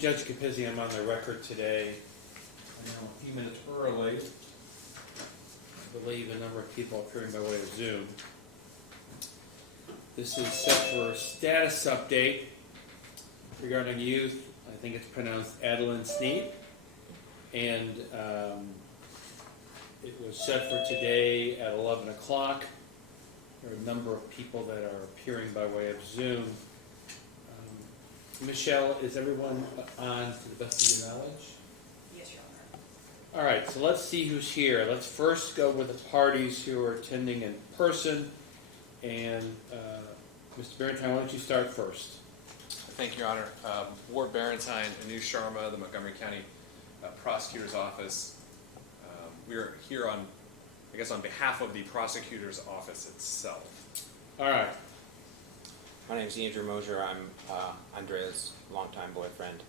Judge Capizzi. I'm on the record today. I know a few minutes early. I believe a number of people appearing by way of Zoom. This is set for a status update regarding youth. I think it's pronounced Adeline Sneed. And it was set for today at 11 o'clock. There are a number of people that are appearing by way of Zoom. Michelle, is everyone on to the best of your knowledge? Yes, Your Honor. All right, so let's see who's here. Let's first go with the parties who are attending in person. And Mr. Barentine, why don't you start first? Thank you, Your Honor. Ward Barentine, Anu Sharma, the Montgomery County Prosecutor's Office. We are here on behalf of the Prosecutor's Office itself. All right. My name is Andrew Mosier. I'm Andrea's longtime boyfriend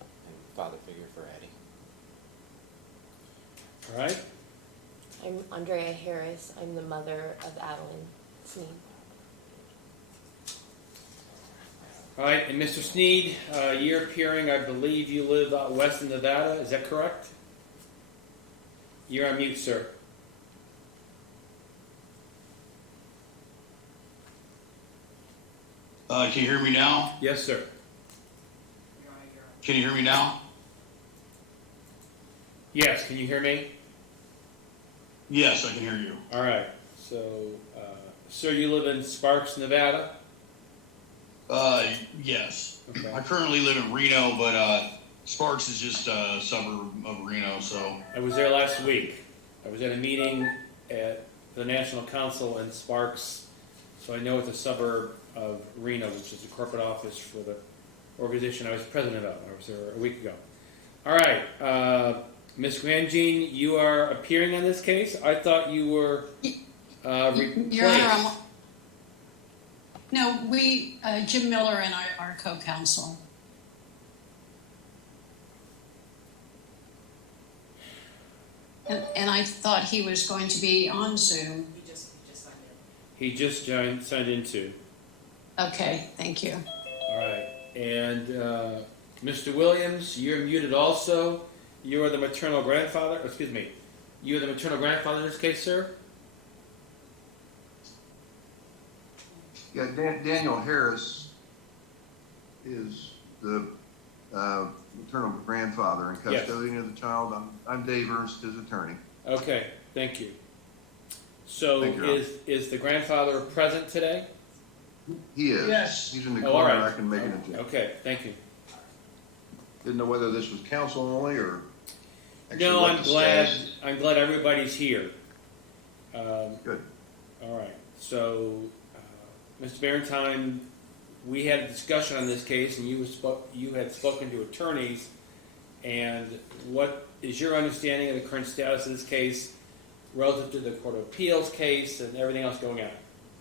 and father figure for Eddie. All right. I'm Andrea Harris. I'm the mother of Adeline Sneed. All right, and Mr. Sneed, you're appearing, I believe you live out west in Nevada. Is that correct? You're on mute, sir. Can you hear me now? Yes, sir. Can you hear me now? Yes, can you hear me? Yes, I can hear you. All right. So, sir, you live in Sparks, Nevada? Yes. Okay. I currently live in Reno, but Sparks is just a suburb of Reno, so. I was there last week. I was at a meeting at the National Council in Sparks, so I know it's a suburb of Reno, which is the corporate office for the organization I was president of. I was there a week ago. All right. Ms. Grandjean, you are appearing on this case? I thought you were replaced. Your Honor, no, Jim Miller and I are co-counsel. And I thought he was going to be on Zoom. He just signed into. Okay, thank you. All right. And Mr. Williams, you're muted also. You are the maternal grandfather. Excuse me. You are the maternal grandfather in this case, sir? Yeah, Daniel Harris is the maternal grandfather and custodian of the child. I'm Dave Ernst, his attorney. Okay, thank you. So Thank you, is the grandfather present today? He is. Yes. He's in the Oh, corner. all right. I can make an adjustment. Okay, thank you. Didn't know whether this was counsel only or. actually No, what I'm the glad. status- I'm glad everybody's here. Good. All right. So, Mr. Barentine, we had a discussion on this case, and you had spoken to attorneys. And what is your understanding of the current status of this case relative to the Court of Appeals case and everything else going on?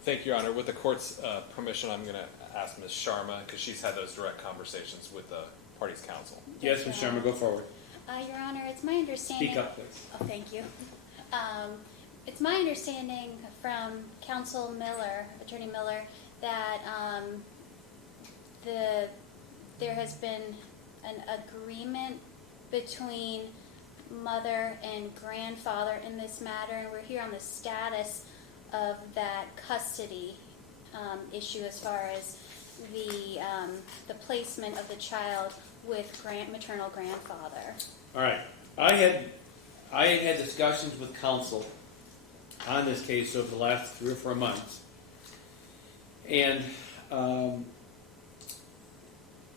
Thank you, Your Honor. With the court's permission, I'm going to ask Ms. Sharma, because she's had those direct conversations with the party's counsel. Yes, Ms. Sharma, go forward. Your Honor, it's my understanding. Speak up, please. Oh, thank you. It's my understanding from Counsel Miller, Attorney Miller, that there has been an agreement between mother and grandfather in this matter, and we're here on the status of that custody issue as far as the placement of the child with maternal grandfather. All right. I had discussions with counsel on this case over the last 3 or 4 months, and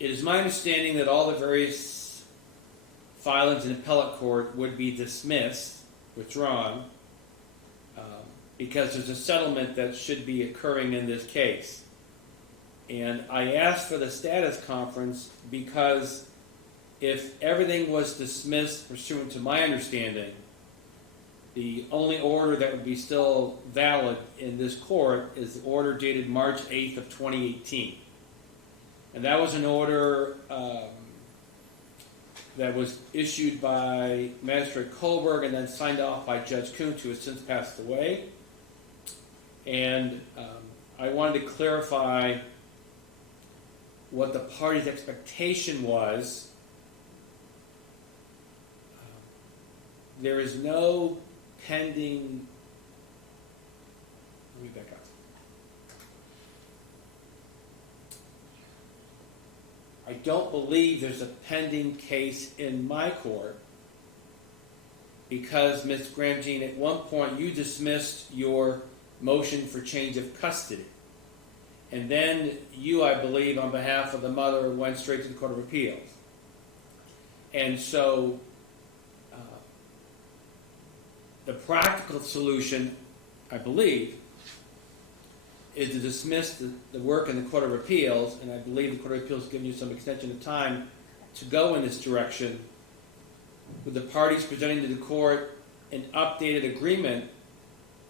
it is my understanding that all the various filings in appellate court would be dismissed, withdrawn, because there's a settlement that should be occurring in this case. And I asked for the status conference because if everything was dismissed pursuant to my understanding, the only order that would be still valid in this court is the order dated March 8th of 2018. And that was an order that was issued by Magistrate Kohlberg and then signed off by Judge Kuntz, who has since passed away. And I wanted to clarify what the party's expectation was. There is no pending, let me back up. I don't believe there's a pending case in my court because, Ms. Grandjean, at one point you dismissed your motion for change of custody. And then you, I believe, on behalf of the mother, went straight to the Court of Appeals. And so the practical solution, I believe, is to dismiss the work in the Court of Appeals, and I believe the Court of Appeals has given you some extension of time to go in this direction, with the parties presenting to the court an updated agreement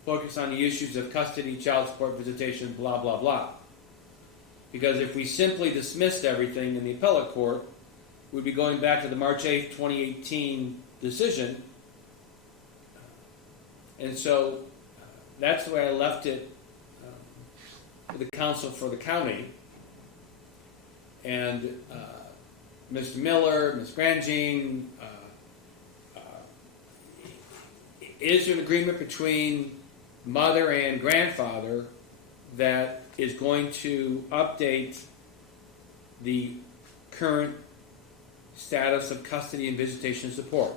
focused on the issues of custody, child support, visitation, blah, blah, blah. Because if we simply dismissed everything in the appellate court, we'd be going back to the March 8th, 2018 decision. And so that's the way I left it with the counsel for the county. And Mr. Miller, Ms. Grandjean, is there an agreement between mother and grandfather that is going to update the current status of custody and visitation support?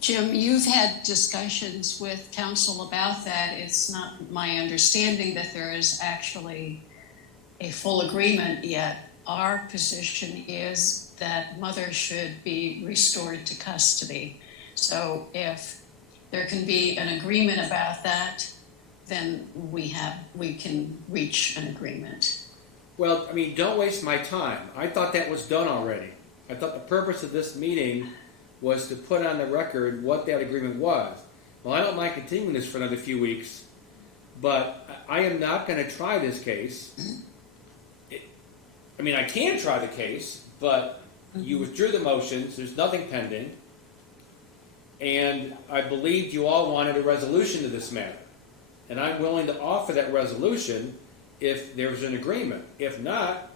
Jim, you've had discussions with counsel about that. It's not my understanding that there is actually a full agreement yet. Our position is that mother should be restored to custody. So if there can be an agreement about that, then we can reach an agreement. Well, I mean, don't waste my time. I thought that was done already. I thought the purpose of this meeting was to put on the record what that agreement was. Well, I don't mind continuing this for another few weeks, but I am not going to try this case. I mean, I can try the case, but you withdrew the motions, there's nothing pending, and I believed you all wanted a resolution to this matter. And I'm willing to offer that resolution if there's an agreement. If not,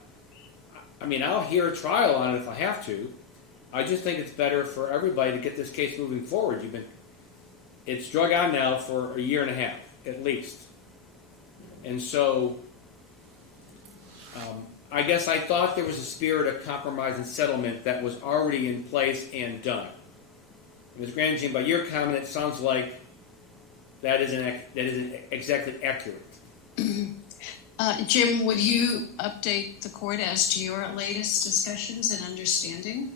I mean, I'll hear a trial on it if I have to. I just think it's better for everybody to get this case moving forward. It's drug on now for a year and a half, at least. And so, I guess I thought there was a spirit of compromise and settlement that was already in place and done. Ms. Grandjean, by your comment, it sounds like that isn't exactly accurate. Jim, would you update the court as to your latest discussions and understanding?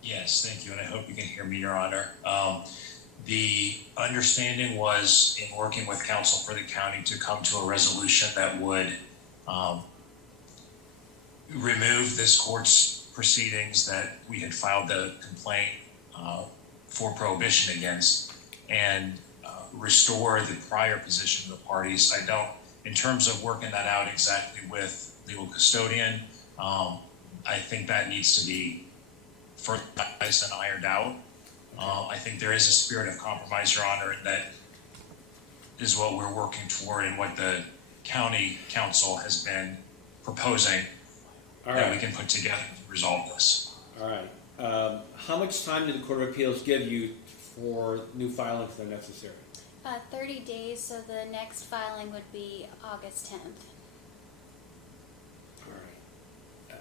Yes, thank you, and I hope you can hear me, Your Honor. The understanding was, in working with counsel for the county, to come to a resolution that would remove this court's proceedings that we had filed the complaint for prohibition against, and restore the prior position of the parties. I don't, in terms of working that out exactly with legal custodian, I think that needs to be further and ironed out. I think there is a spirit of compromise, Your Honor, and that is what we're working toward and what the county council has been proposing that we can put together to resolve this. All right. How much time did the Court of Appeals give you for new filings that are necessary? 30 days, so the next filing would be August 10th. All right.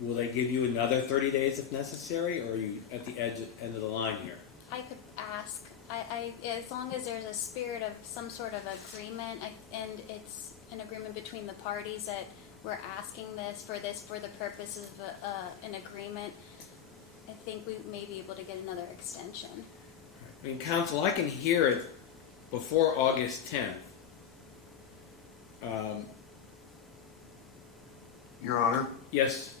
Will they give you another 30 days if necessary, or are you at the end of the line here? I could ask, as long as there's a spirit of some sort of agreement, and it's an agreement between the parties that we're asking this for the purposes of an agreement, I think we may be able to get another extension. I mean, counsel, I can hear it before August 10th. Your Honor, Yes.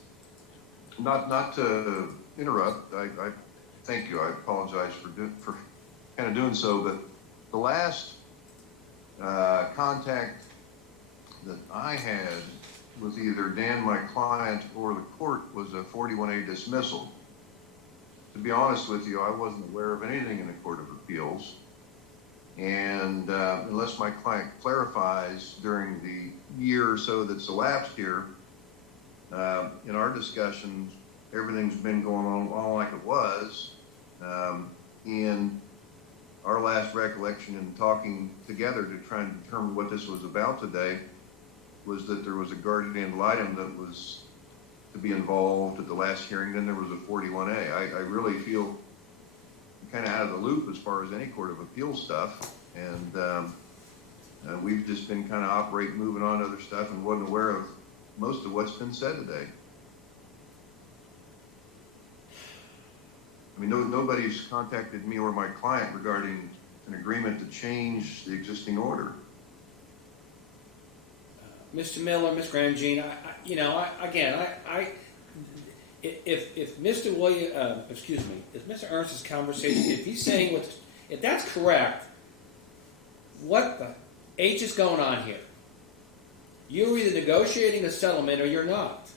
not to interrupt, I thank you, I apologize for kind of doing so, but the last contact that I had with either Dan, my client, or the court was a 41A dismissal. to be honest with you, I wasn't aware of anything in the Court of Appeals. And unless my client clarifies during the year or so that's elapsed here, in our discussions, everything's been going on like it was. And our last recollection in talking together to try and determine what this was about today was that there was a guardian ad litem that was to be involved at the last hearing. Then there was a 41A. I really feel kind of out of the loop as far as any Court of Appeals stuff. And we've just been kind of moving on to other stuff and wasn't aware of most of what's been said today. I mean, nobody's contacted me or my client regarding an agreement to change the existing order. Mr. Miller, Ms. Gramjean, if Mr. if Mr. Ernst's conversation, if he's saying if that's correct, what the H is going on here? You're either negotiating a settlement or you're not.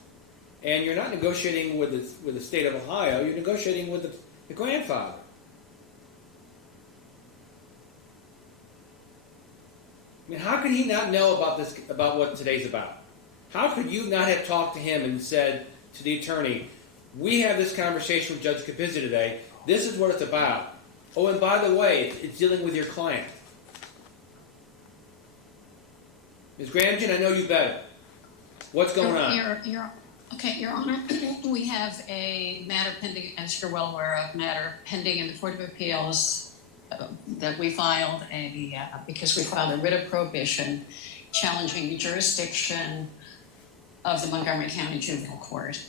And you're not negotiating with the state of Ohio, you're negotiating with the grandfather. I mean, how could he not know about what today's about? How could you not have talked to him and said to the attorney, we have this conversation with Judge Capizzi today, this is what it's about. Oh, and by the way, it's dealing with your client. Ms. Gramjean, I know you better. What's going on? Your Honor, we have a matter pending, as you're well aware of, matter pending in the Court of Appeals that we filed because we filed a writ of prohibition challenging the jurisdiction of the Montgomery County Juvenile Court.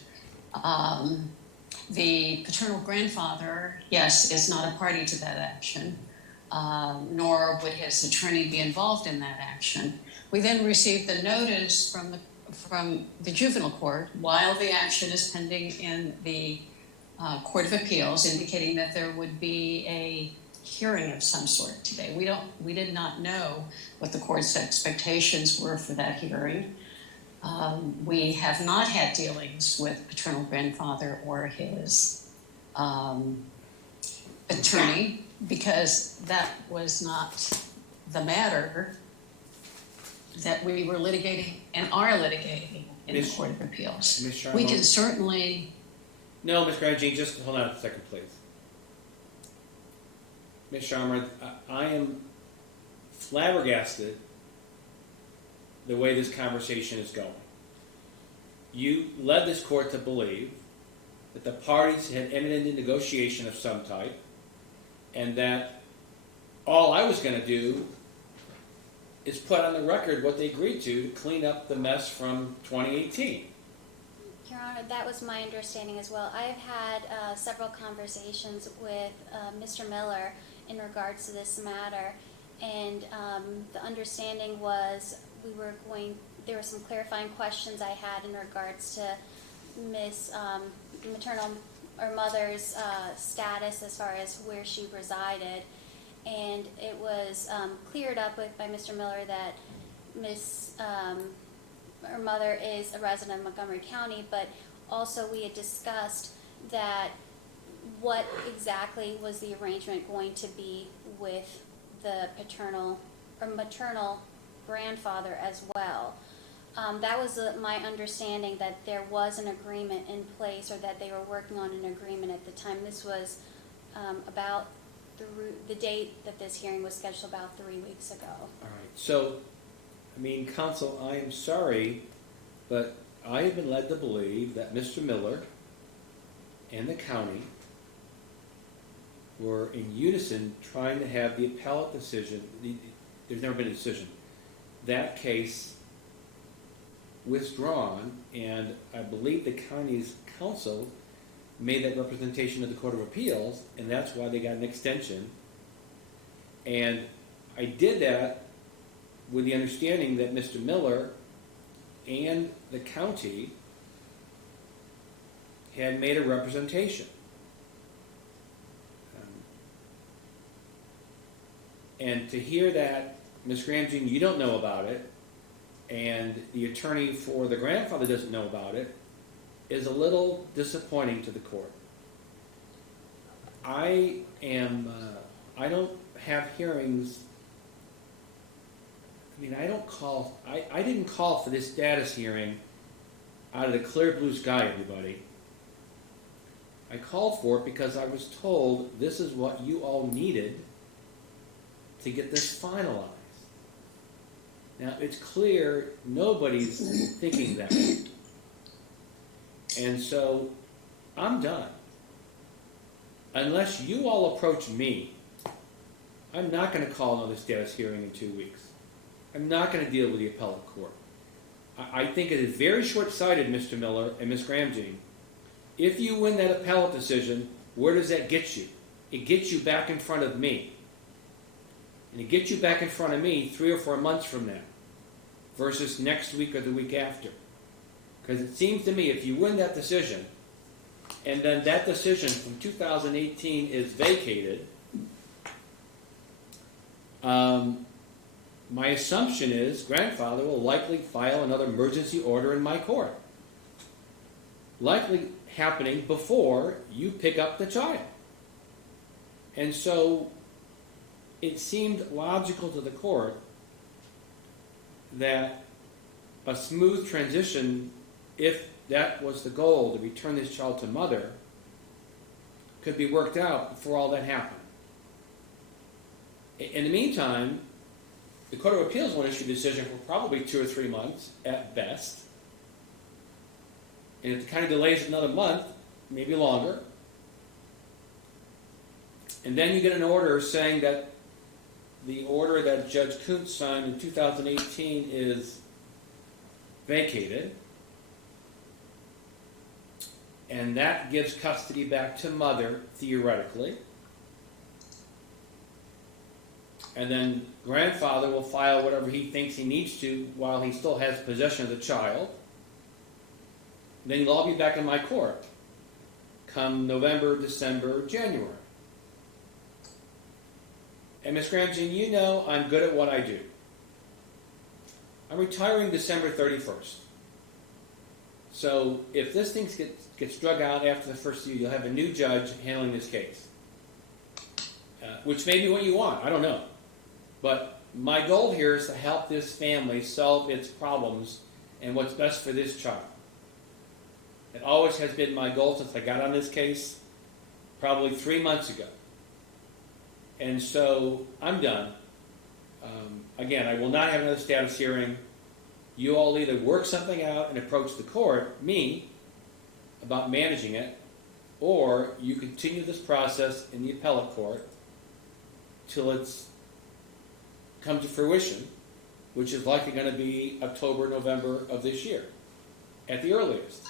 The paternal grandfather, yes, is not a party to that action, nor would his attorney be involved in that action. We then received the notice from the juvenile court while the action is pending in the Court of Appeals, indicating that there would be a hearing of some sort today. We did not know what the court's expectations were for that hearing. We have not had dealings with paternal grandfather or his attorney because that was not the matter that we were litigating and are litigating in the Court of Appeals. We can certainly... No, Ms. Gramjean, just hold on a second, please. Ms. Sharma, I am flabbergasted the way this conversation is going. You led this court to believe that the parties had entered into negotiation of some type and that all I was going to do is put on the record what they agreed to clean up the mess from 2018. Your Honor, that was my understanding as well. I've had several conversations with Mr. Miller in regards to this matter, and the understanding was there were some clarifying questions I had in regards to Miss maternal or mother's status as far as where she resided. And it was cleared up by Mr. Miller that her mother is a resident of Montgomery County, but also we had discussed that what exactly was the arrangement going to be with the paternal or maternal grandfather as well. That was my understanding, that there was an agreement in place, or that they were working on an agreement at the time. This was about the date that this hearing was scheduled about 3 weeks ago. All right. So, I mean, counsel, I am sorry, but I have been led to believe that Mr. Miller and the county were in unison trying to have the appellate decision, there's never been a decision, that case withdrawn, and I believe the county's counsel made that representation to the Court of Appeals, and that's why they got an extension. And I did that with the understanding that Mr. Miller and the county had made a representation. And to hear that, Ms. Gramjean, you don't know about it, and the attorney for the grandfather doesn't know about it, is a little disappointing to the court. I don't have hearings. I mean, I didn't call for this status hearing out of the clear blue sky, everybody. I called for it because I was told this is what you all needed to get this finalized. Now, it's clear nobody's thinking that. And so, I'm done. Unless you all approach me, I'm not going to call another status hearing in 2 weeks. I'm not going to deal with the appellate court. I think it is very short-sighted, Mr. Miller and Ms. Gramjean. If you win that appellate decision, where does that get you? It gets you back in front of me. And it gets you back in front of me 3 or 4 months from now versus next week or the week after. Because it seems to me if you win that decision and then that decision from 2018 is vacated, my assumption is grandfather will likely file another emergency order in my court. Likely happening before you pick up the child. And so it seemed logical to the court that a smooth transition, if that was the goal, to return this child to mother, could be worked out before all that happened. In the meantime, the Court of Appeals won't issue a decision for probably 2 or 3 months at best. And if the county delays another month, maybe longer, and then you get an order saying that the order that Judge Kuntz signed in 2018 is vacated, and that gives custody back to mother, theoretically. And then grandfather will file whatever he thinks he needs to while he still has possession of the child. Then you'll all be back in my court come November, December, January. And Ms. Gramjean, you know I'm good at what I do. I'm retiring December 31st. So if this thing gets drug out after the first year, you'll have a new judge handling this case. Which may be what you want, I don't know. But my goal here is to help this family solve its problems and what's best for this child. It always has been my goal since I got on this case, probably 3 months ago. And so I'm done. Again, I will not have another status hearing. You all either work something out and approach the court, me, about managing it, or you continue this process in the appellate court till it's come to fruition, which is likely going to be October, November of this year, at the earliest.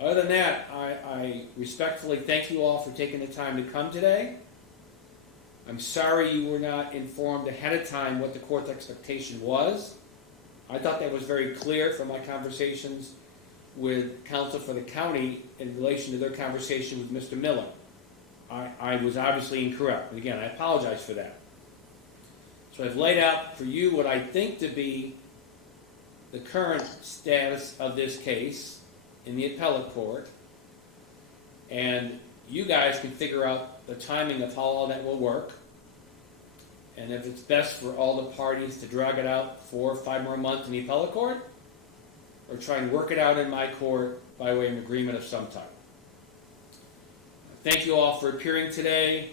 Other than that, I respectfully thank you all for taking the time to come today. I'm sorry you were not informed ahead of time what the court's expectation was. I thought that was very clear from my conversations with counsel for the county in relation to their conversation with Mr. Miller. I was obviously incorrect. And again, I apologize for that. So I've laid out for you what I think to be the current status of this case in the appellate court, and you guys can figure out the timing of how all that will work, and if it's best for all the parties to drag it out 4 or 5 more months in the appellate court, or try and work it out in my court by way of an agreement of some type. Thank you all for appearing today,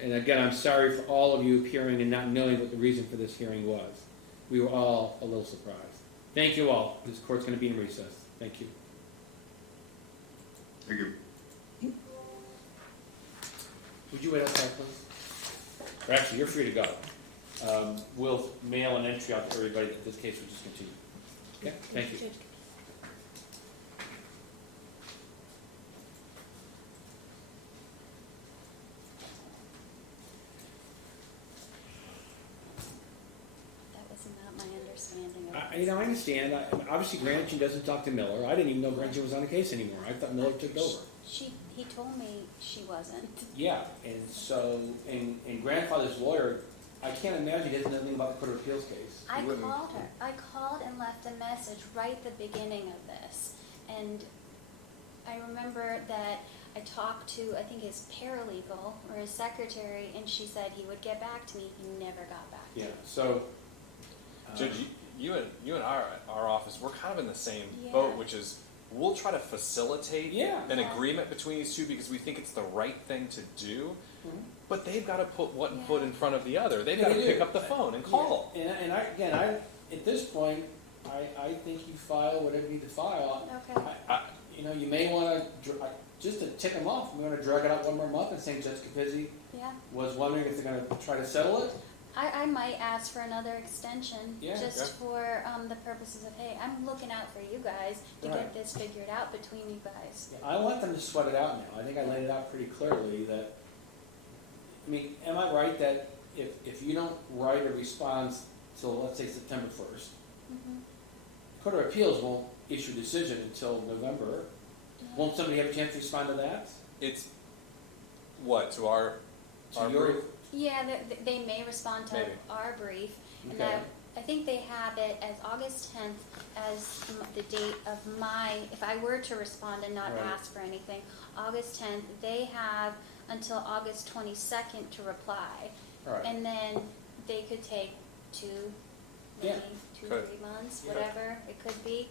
and again, I'm sorry for all of you appearing and not knowing what the reason for this hearing was. We were all a little surprised. Thank you all. This court's going to be in recess. Thank you. Thank you. Would you wait outside, please? Or actually, you're free to go. We'll mail an entry out to everybody that this case will just continue. Okay? Thank you. That was not my understanding of I understand. Obviously, Granton doesn't talk to Miller. I didn't even know Granton was on the case anymore. I thought Miller took over. He told me she wasn't. Yeah, and so, and grandfather's lawyer, I can't imagine he doesn't know anything about the Court of Appeals case. I He wouldn't- called her. I called and left a message right at the beginning of this. And I remember that I talked to, I think his paralegal or his secretary, and she said he would get back to me. He never got back to Yeah, me. so. Judge, you and our office, we're kind of in the same Yeah. boat, which is we'll try to facilitate Yeah. an Yeah. agreement between these two because we think it's the right thing to do. Mhm. But they've got to put one Yeah. foot in front of the other. They've Yeah, got to they pick do. up the phone and call. Yeah, and at this point, I think you file whatever you need to file. Okay. You may want to, just to tick them off, we want to drag it out one more month and say Judge Capizzi Yeah. was wondering if they're going to try to settle it. I might ask for another extension, Yeah. just Yeah. for the purposes of, hey, I'm looking out for you guys to Right. get this figured out between you guys. I want them to sweat it out now. I think I laid it out pretty clearly that, I mean, am I right that if you don't write a response till, let's say, September 1st, Mm-hmm. Court of Appeals won't issue a decision until November. Won't somebody have a chance to respond to that? It's what to our To your, brief? Yeah, they may respond to Maybe. our brief, and okay, I think they have it as August 10th as the date of my, if I were to respond and not Right. ask for anything, August 10th, they have until August 22nd to reply. all right. And then they could take Yeah. maybe two, Could. 3 months, Yeah. whatever it could be.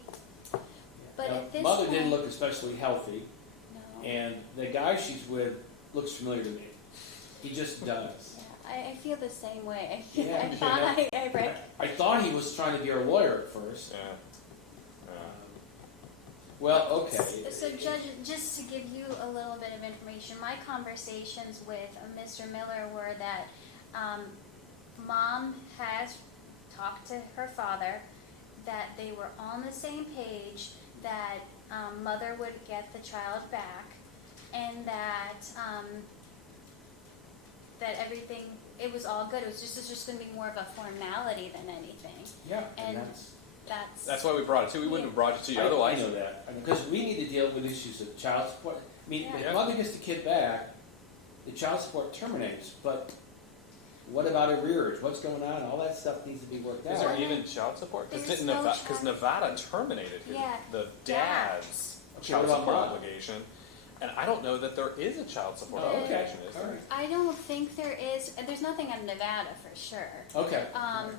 But Now, at this Mother didn't point- look especially healthy, No. and the guy she's with looks familiar to me. He just does. Yeah, I feel the same way. Yeah, I thought I read. I thought he was trying to be our lawyer at first. Yeah. Well, okay. So Judge, just to give you a little bit of information, my conversations with Mr. Miller were that Mom has talked to her father, that they were on the same page, that Mother would get the child back, and that that everything, it was all good. It's just going to be more of a formality than anything. Yeah, and and That's why we brought it to you. We wouldn't have brought it to you otherwise. I know that, because we need to deal with issues of child support. I mean, Yeah. if Mother gets the kid back, the child support terminates, but what about arrears? What's going on? All that stuff needs to be worked Is out. there even child support? Because There's no child- Nevada terminated Yeah. the dad's Okay, child what about support Mom? obligation, and I don't know that there is a child support Oh, okay, obligation. Is all there? right. I don't think there is. There's nothing in Nevada for sure. Okay.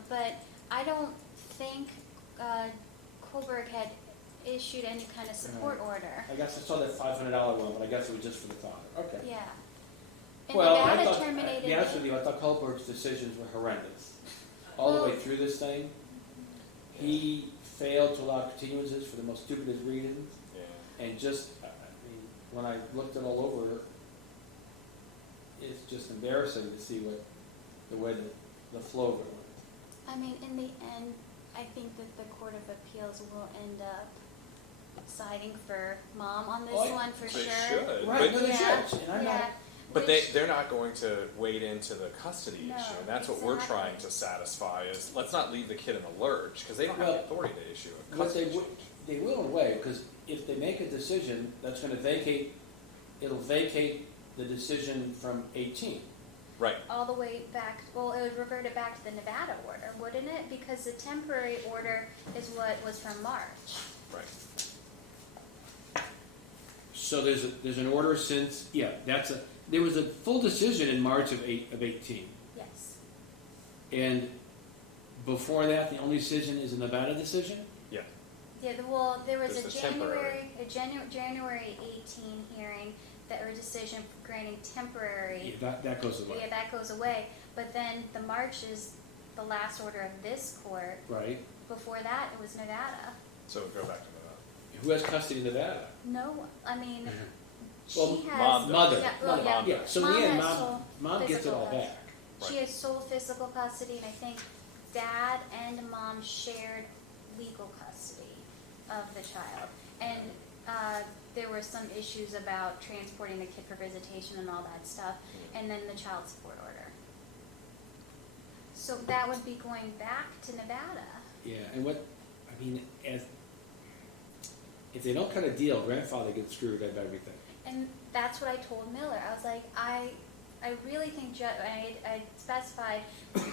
But I don't think Colberg had issued any kind of support order. I guess I saw that $500 one, but I guess it was just for the father. Okay. Yeah. And Well, I Nevada thought, to terminated be honest it. with you, I thought Kohlberg's decisions were horrendous. All the way through this thing, he failed to allow continuances for the most stupidest reasons, Yeah. and just, I mean, when I looked it all over, it's just embarrassing to see the way the flow of it went. I mean, in the end, I think that the Court of Appeals will end up siding for Mom on this Oh, yeah. one for They sure. should. Right, But- no, they Yeah, should, and I'm yeah. not, But Which- they're not going to wade into the custody No, issue, and that's what we're exactly. trying to satisfy. Is let's not leave the kid in a lurch because they don't have the Well, authority to issue a what custody they change. they will in a way, because if they make a decision that's gonna vacate, it'll vacate the decision from 18. Right. All the way back, well, it would revert it back to the Nevada order, wouldn't it? Because the temporary order is what was from March. Right. So there's an order since, yeah, there was a full decision in March of 18. Yes. And before that, the only decision is a Nevada decision? Yeah. Yeah, well, there was This a is temporary. January 18 hearing or decision granting temporary. Yeah, that goes away, Yeah, that goes away. But then the March is the last order of this court. right? Before that, it was Nevada. So go back to Nevada. Who has custody of Nevada? No, I mean, she Well, has. Mom does. Mother. Yeah, well, yeah. Yeah, so in Mom the end, has mom gets it physical all custody. back. She has sole physical custody, and I think Dad and Mom shared legal custody of the child. And there were some issues about transporting the kid for visitation and all that stuff, and then the child support order. So that would be going back to Nevada. Yeah, and if they don't cut a deal, grandfather gets screwed out of everything. And that's what I told Miller. I was like, I really think, I specified,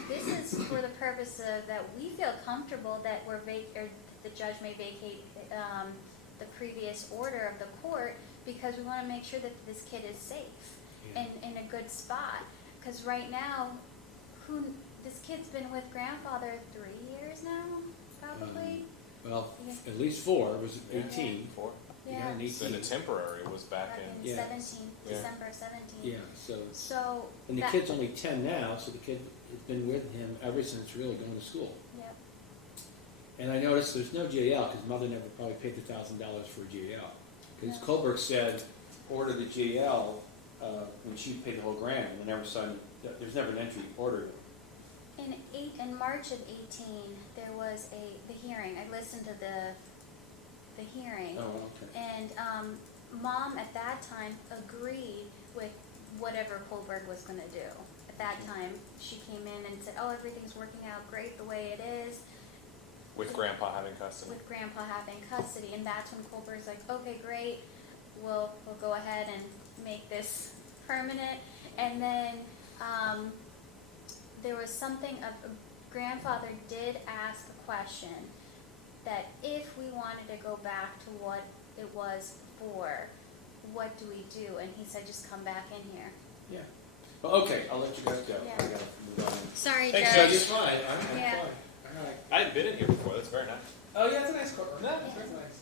this is for the purpose of that we feel comfortable that or the judge may vacate the previous order of the court because we wanna make sure that this kid is safe Yeah. and in a good spot. Cause right now, this kid's been with grandfather 3 years now, probably. Well, Yeah. at least 4, it was Yeah. 18. Four. Yeah. an So 18. the temporary was back Back in, in Yeah. 17, Yeah. December 17. Yeah, so, So. and the that- kid's only 10 now, so the kid has been with him ever since really going to school. Yep. And I noticed there's no GAL, because mother never probably paid the $1,000 for a GAL. Because No. Colberg said, order the GAL, when she paid the whole grand, and they never signed, there's never an entry ordered. In March of 18, there was the hearing. I listened to the hearing. Oh, okay. And mom at that time agreed with whatever Kohlberg was going to do. At that time, she came in and said, "Oh, everything's working out great the way it is, with grandpa having custody. with Grandpa having custody." And that's when Kohlberg's like, "Okay, great. We'll go ahead and make this permanent." And then there was something grandfather did ask the question that if we wanted to go back to what it was before, what do we do? And he said, just come back in here. Yeah. Well, okay, I'll let you guys go. Yeah. I gotta move on. Sorry, Thanks, Judge. You're fine, I'm Yeah. fine. All right. I hadn't been in here before, that's very nice. Oh, yeah, it's a nice courtroom. Yeah. It's very nice.